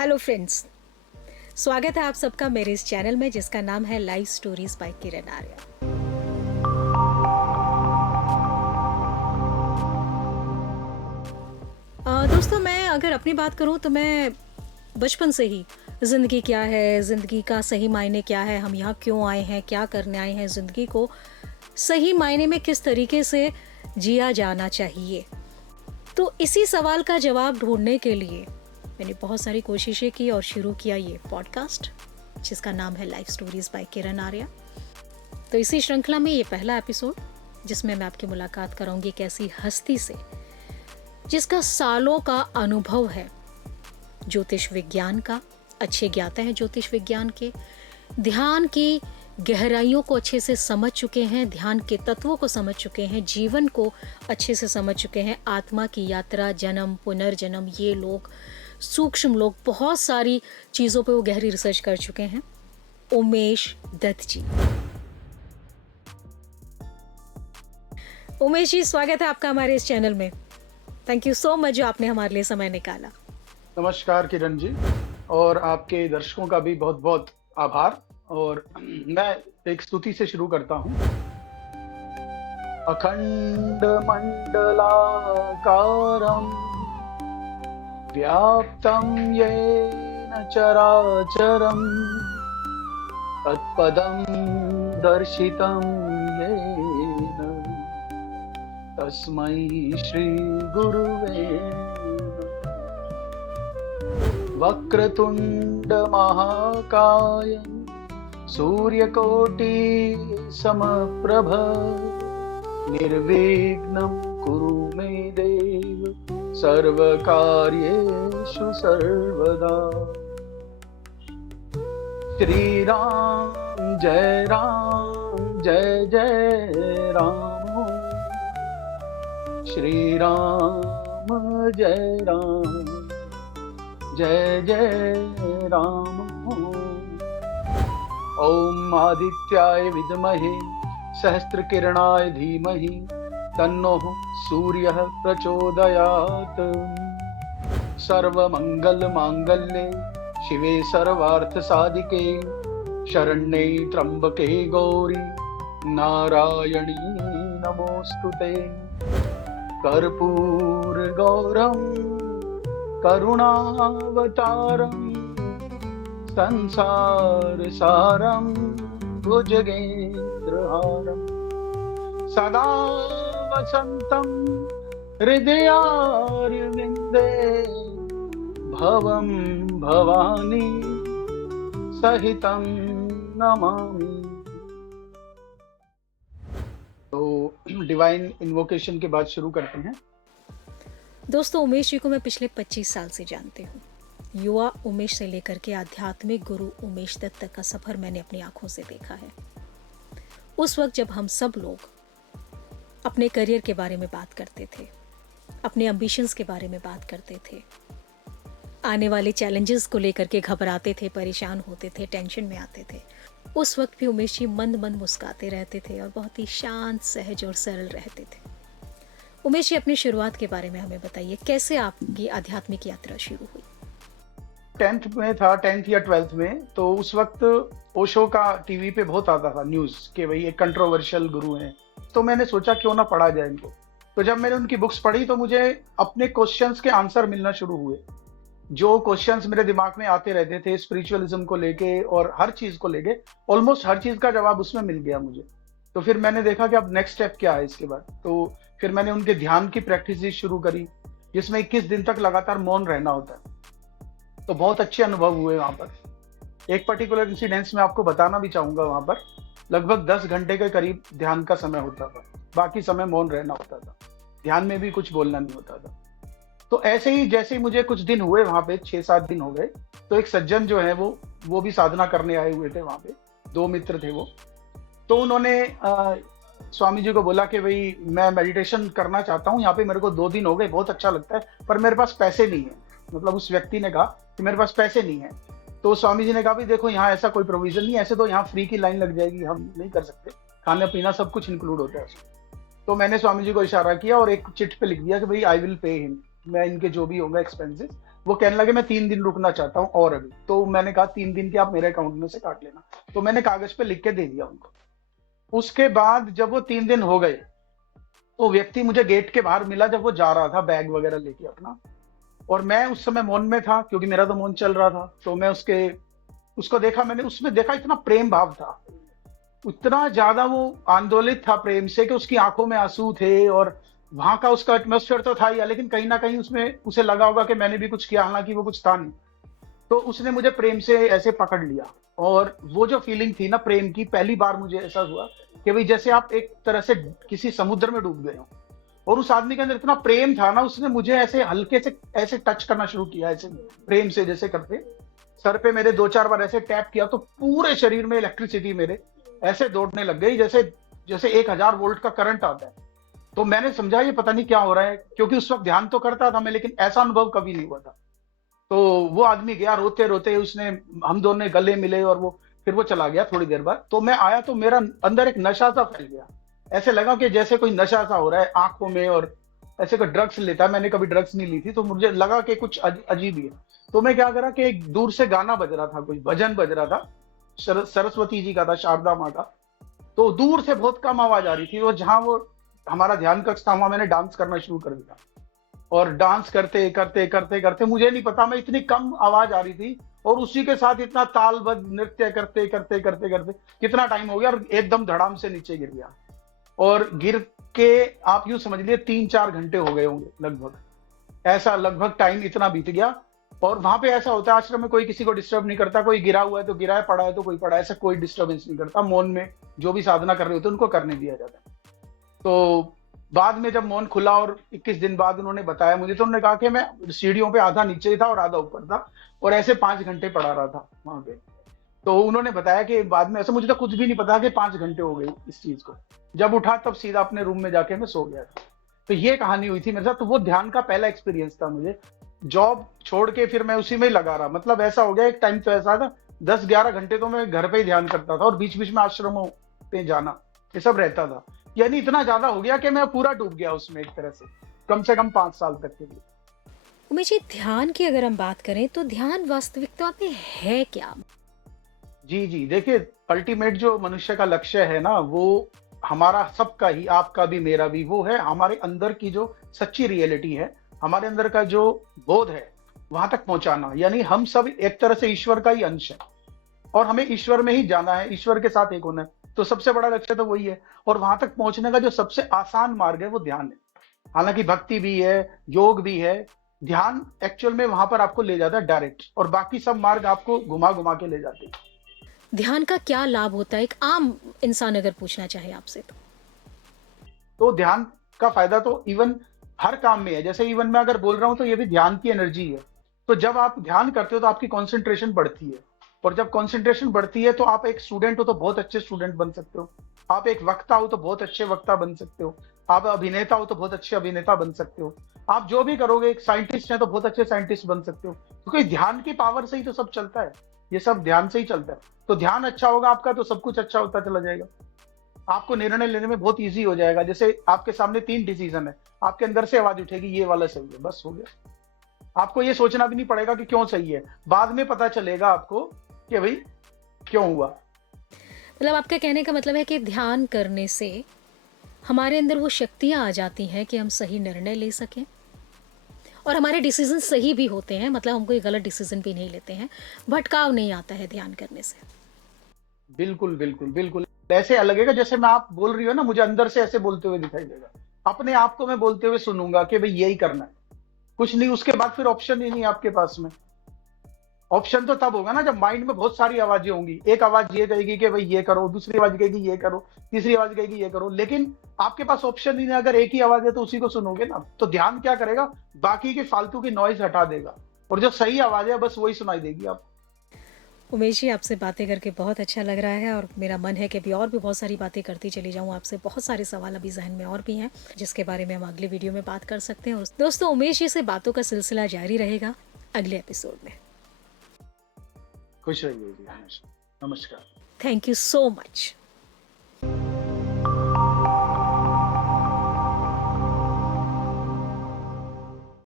Hello friends, स्वागत है आप सबका मेरे इस चैनल में जिसका नाम है लाइफ स्टोरीज बाय किरण आर्या। दोस्तों, मैं अगर अपनी बात करूं तो मैं बचपन से ही ज़िंदगी क्या है, ज़िंदगी का सही मायने क्या है, हम यहाँ क्यों आए हैं, क्या करने आए हैं, ज़िंदगी को सही मायने में किस तरीके से जिया जाना चाहिए, तो इसी सवाल का जवाब ढूंढने के लिए मैंने बहुत सारी कोशिशें की और शुरू किया ये पॉडकास्ट जिसका नाम है लाइफ स्टोरीज बाय किरण आर्या। तो इसी श्रृंखला में ये पहला एपिसोड जिसमें मैं आपकी मुलाकात कराऊंगी एक ऐसी हस्ती से जिसका सालों का अनुभव है ज्योतिष विज्ञान का, अच्छे ज्ञाता है ज्योतिष विज्ञान के, ध्यान की गहराइयों को अच्छे से समझ चुके हैं, ध्यान के तत्वों को समझ चुके हैं, जीवन को अच्छे से समझ चुके हैं, आत्मा की यात्रा, जन्म, पुनर्जन्म, ये लोग सूक्ष्म लोग, बहुत सारी चीज़ों पे वो गहरी रिसर्च कर चुके हैं। उमेश दत्त जी। उमेश जी, स्वागत है आपका हमारे इस चैनल में। थैंक यू सो मच जो आपने हमारे लिए समय निकाला। नमस्कार किरण जी, और आपके दर्शकों का भी बहुत बहुत आभार। और मैं एक स्तुति से शुरू करता हूँ। अखंड मंडलाकारं व्याप्तं येन चराचरं तत्पदं दर्शितं येन तस्मै श्री गुरुवे वक्रतुंड महाकाय सूर्यकोटि समप्रभ निर्विघ्नं कुरु मे देव सर्वकार्येषु सर्वदा। श्री राम जय जय राम, श्री राम जय जय राम। ओम आदित्याय विद्महे सहस्त्रकिरणाय धीमहि तन्नो सूर्यः प्रचोदयात्। सर्वमंगल मांगल्ये शिवे सर्वार्थसाधिके शरण्ये त्र्यंबके गौरी नारायणी नमोस्तुते। कर्पूर गौरम करुणावतारं संसार सारं भुजगेन्द्रहारं सदा वसन्तं हृदयारविन्दे भवं भवानी सहितं नमामि। तो डिवाइन इन्वोकेशन के बाद शुरू करते हैं। दोस्तों, उमेश जी को मैं पिछले 25 साल से जानती हूँ। युवा उमेश से लेकर के आध्यात्मिक गुरु उमेश दत्त तक का सफर मैंने अपनी आंखों से देखा है। उस वक्त जब हम सब लोग अपने करियर के बारे में बात करते थे, अपने एम्बिशंस के बारे में बात करते थे, आने वाले चैलेंजेस को लेकर के घबराते थे, परेशान होते थे, टेंशन में आते थे, उस वक्त भी उमेश जी मंद मंद मुस्कुराते रहते थे और बहुत ही शांत, सहज और सरल रहते थे। उमेश जी, अपनी शुरुआत के बारे में हमें बताइए, कैसे आपकी आध्यात्मिक यात्रा शुरू हुई? 10th में था, 10th या 12th में, तो उस वक्त ओशो का टीवी पे बहुत आता था न्यूज कि भाई एक कंट्रोवर्शियल गुरु हैं। तो मैंने सोचा क्यों ना पढ़ा जाए इनको। तो जब मैंने उनकी बुक्स पढ़ी तो मुझे अपने क्वेश्चंस के आंसर मिलना शुरू हुए। जो क्वेश्चंस मेरे दिमाग में आते रहते थे स्पिरिचुअलिज्म को लेके और हर चीज को लेके, ऑलमोस्ट हर चीज का जवाब उसमें मिल गया मुझे। तो फिर मैंने देखा कि अब नेक्स्ट स्टेप क्या है इसके बाद। तो फिर मैंने उनके ध्यान की प्रैक्टिस शुरू करी जिसमें 21 दिन तक लगातार मौन रहना होता है। तो बहुत अच्छे अनुभव हुए वहां पर। एक पर्टिकुलर इंसिडेंस में आपको बताना भी चाहूंगा। वहां पर लगभग 10 घंटे के करीब ध्यान का समय होता था, बाकी समय मौन रहना होता था, ध्यान में भी कुछ बोलना नहीं होता था। तो ऐसे ही जैसे ही मुझे कुछ दिन हुए वहां पे, 6-7 दिन हो गए, तो एक सज्जन जो है वो भी साधना करने आए हुए थे वहां पे। 2 मित्र थे वो। तो उन्होंने स्वामी जी को बोला कि भाई मैं मेडिटेशन करना चाहता हूँ, यहाँ पे मेरे को 2 दिन हो गए, बहुत अच्छा लगता है, पर मेरे पास पैसे नहीं है। मतलब उस व्यक्ति ने कहा कि मेरे पास पैसे नहीं है। तो स्वामी जी ने कहा भी देखो यहाँ ऐसा कोई प्रोविजन नहीं है, ऐसे तो यहाँ फ्री की लाइन लग जाएगी, हम नहीं कर सकते, खाना पीना सब कुछ इंक्लूड होता है उसमें। तो मैंने स्वामी जी को इशारा किया और एक चिट पे लिख दिया कि भाई आई विल पे हिम, मैं इनके जो भी होगा एक्सपेंसेस वो कहने लगे मैं 3 दिन रुकना चाहता हूँ और अभी। तो मैंने कहा 3 दिन की आप मेरे अकाउंट में से काट लेना। तो मैंने कागज पे लिख के दे दिया उनको। उसके बाद जब वो 3 दिन हो गए, तो व्यक्ति मुझे गेट के बाहर मिला जब वो जा रहा था बैग वगैरह लेके अपना। और मैं उस समय मौन में था, क्योंकि मेरा तो मौन चल रहा था। तो मैं उसको देखा, मैंने उसमें देखा इतना प्रेम भाव था, इतना ज्यादा वो आंदोलित था प्रेम से कि उसकी आंखों में आंसू थे। और वहां का उसका एटमोस्फेयर तो था ही, लेकिन कहीं ना कहीं उसमें उसे लगा होगा कि मैंने भी कुछ किया, हालांकि वो कुछ था नहीं। तो उसने मुझे प्रेम से ऐसे पकड़ लिया। और वो जो फीलिंग थी ना प्रेम की, पहली बार मुझे ऐसा हुआ कि भाई जैसे आप एक तरह से किसी समुद्र में डूब गए हो। और उस आदमी के अंदर इतना प्रेम था ना, उसने मुझे ऐसे हल्के से ऐसे टच करना शुरू किया, ऐसे प्रेम से जैसे करते। सर पे मेरे 2-4 बार ऐसे टैप किया, तो पूरे शरीर में इलेक्ट्रिसिटी मेरे ऐसे दौड़ने लग गई, जैसे जैसे 1000 वोल्ट का करंट आता है। तो मैंने समझा ये पता नहीं क्या हो रहा है, क्योंकि उस वक्त ध्यान तो करता था मैं, लेकिन ऐसा अनुभव कभी नहीं हुआ था। तो वो आदमी गया रोते रोते, उसने हम दोनों ने गले मिले और वो फिर वो चला गया थोड़ी देर बाद। तो मैं आया तो मेरा अंदर एक नशा सा फैल गया, ऐसे लगा कि जैसे कोई नशा सा हो रहा है आंखों में, और ऐसे कोई ड्रग्स लेता है। मैंने कभी ड्रग्स नहीं ली थी, तो मुझे लगा कि कुछ अजीब ही है। तो मैं क्या करा कि एक दूर से गाना बज रहा था, कोई भजन बज रहा था, सरस्वती जी का था, शारदा माँ का। तो दूर से बहुत कम आवाज आ रही थी, और जहां वो हमारा ध्यान कक्ष था वहां मैंने डांस करना शुरू कर दिया। और डांस करते करते करते करते मुझे नहीं पता मैं इतनी कम आवाज आ रही थी, और उसी के साथ इतना तालबद्ध नृत्य करते करते करते करते कितना टाइम हो गया, और एकदम धड़ाम से नीचे गिर गया। और गिर के आप यूं समझ लिए 3-4 घंटे हो गए होंगे लगभग, ऐसा लगभग टाइम इतना बीत गया। और वहां पे ऐसा होता है आश्रम में, कोई किसी को डिस्टर्ब नहीं करता, कोई गिरा हुआ है तो गिरा है, पड़ा है तो कोई पड़ा है, ऐसा कोई डिस्टर्बेंस नहीं करता। मौन में जो भी साधना कर रहे होते हैं उनको करने दिया जाता है। तो बाद में जब मौन खुला और 21 दिन बाद उन्होंने बताया मुझे, तो उन्होंने कहा कि मैं सीढ़ियों पे आधा नीचे था और आधा ऊपर था, और ऐसे 5 घंटे पड़ा रहा था वहां पे। तो उन्होंने बताया कि बाद में, ऐसा मुझे तो कुछ भी नहीं पता कि 5 घंटे हो गए इस चीज को। जब उठा तब सीधा अपने रूम में जाके मैं सो गया था। तो ये कहानी हुई थी मेरे साथ। तो वो ध्यान का पहला एक्सपीरियंस था मुझे। जॉब छोड़ के फिर मैं उसी में ही लगा रहा, मतलब ऐसा हो गया एक टाइम तो ऐसा था 10-11 घंटे तो मैं घर पे ही ध्यान करता था, और बीच बीच में आश्रमों पे जाना, ये सब रहता था। यानी इतना ज्यादा हो गया कि मैं पूरा डूब गया उसमें एक तरह से कम 5 साल तक के लिए। उमेश जी, ध्यान की अगर हम बात करें तो ध्यान वास्तविकता में है क्या? जी जी, देखिए अल्टीमेट जो मनुष्य का लक्ष्य है ना, वो हमारा सबका ही, आपका भी मेरा भी, वो है हमारे अंदर की जो सच्ची रियलिटी है, हमारे अंदर का जो बोध है, वहां तक पहुंचाना। यानी हम सब एक तरह से ईश्वर का ही अंश है, और हमें ईश्वर में ही जाना है, ईश्वर के साथ एक होना है। तो सबसे बड़ा लक्ष्य तो वही है। और वहां तक पहुंचने का जो सबसे आसान मार्ग है वो ध्यान है। हालांकि भक्ति भी है, योग भी है, ध्यान एक्चुअल में वहां पर आपको ले जाता है डायरेक्ट, और बाकी सब मार्ग आपको घुमा घुमा के ले जाते हैं। ध्यान का क्या लाभ होता है, एक आम इंसान अगर पूछना चाहे आपसे तो ध्यान का फायदा तो इवन हर काम में है। जैसे इवन मैं अगर बोल रहा हूं तो ये भी ध्यान की एनर्जी है। तो जब आप ध्यान करते हो तो आपकी कंसंट्रेशन बढ़ती है, और जब कंसंट्रेशन बढ़ती है तो आप एक स्टूडेंट हो तो बहुत अच्छे स्टूडेंट बन सकते हो, आप एक वक्ता हो तो बहुत अच्छे वक्ता बन सकते हो, आप अभिनेता हो तो बहुत अच्छे अभिनेता बन सकते हो, आप जो भी करोगे, एक साइंटिस्ट है तो बहुत अच्छे साइंटिस्ट बन सकते हो, क्योंकि ध्यान की पावर से ही तो सब चलता है। ये सब ध्यान से ही चलता है। तो ध्यान अच्छा होगा आपका तो सब कुछ अच्छा होता चला जाएगा। आपको निर्णय लेने में बहुत इजी हो जाएगा। जैसे आपके सामने 3 डिसीजन है, आपके अंदर से आवाज उठेगी ये वाला सही है, बस हो गया। आपको ये सोचना भी नहीं पड़ेगा कि क्यों सही है, बाद में पता चलेगा आपको कि भाई क्यों हुआ। मतलब आपका कहने का मतलब है कि ध्यान करने से हमारे अंदर वो शक्तियां आ जाती हैं कि हम सही निर्णय ले सकें, और हमारे डिसीजन सही भी होते हैं, मतलब हम कोई गलत डिसीजन भी नहीं लेते हैं, भटकाव नहीं आता है ध्यान करने से। बिल्कुल बिल्कुल बिल्कुल। ऐसे लगेगा जैसे मैं आप बोल रही हो ना, मुझे अंदर से ऐसे बोलते हुए दिखाई देगा, अपने आप को मैं बोलते हुए सुनूंगा कि भाई यही करना है, कुछ नहीं। उसके बाद फिर ऑप्शन ही नहीं आपके पास में। ऑप्शन तो तब होगा ना जब माइंड में बहुत सारी आवाजें होंगी। एक आवाज ये कहेगी कि भाई ये करो, दूसरी आवाज कहेगी ये करो, तीसरी आवाज कहेगी ये करो, लेकिन आपके पास ऑप्शन ही नहीं। अगर एक ही आवाज है तो उसी को सुनोगे ना। तो ध्यान क्या करेगा, बाकी की फालतू की नॉइज हटा देगा, और जो सही आवाज है बस वही सुनाई देगी आपको। उमेश जी, आपसे बातें करके बहुत अच्छा लग रहा है, और मेरा मन है कि अभी और भी बहुत सारी बातें करती चली जाऊं आपसे। बहुत सारे सवाल अभी जहन में और भी हैं जिसके बारे में हम अगले वीडियो में बात कर सकते हैं। और दोस्तों, उमेश जी से बातों का सिलसिला जारी रहेगा अगले एपिसोड में। खुश रहिए जी, हमेशा। नमस्कार। Thank you so much.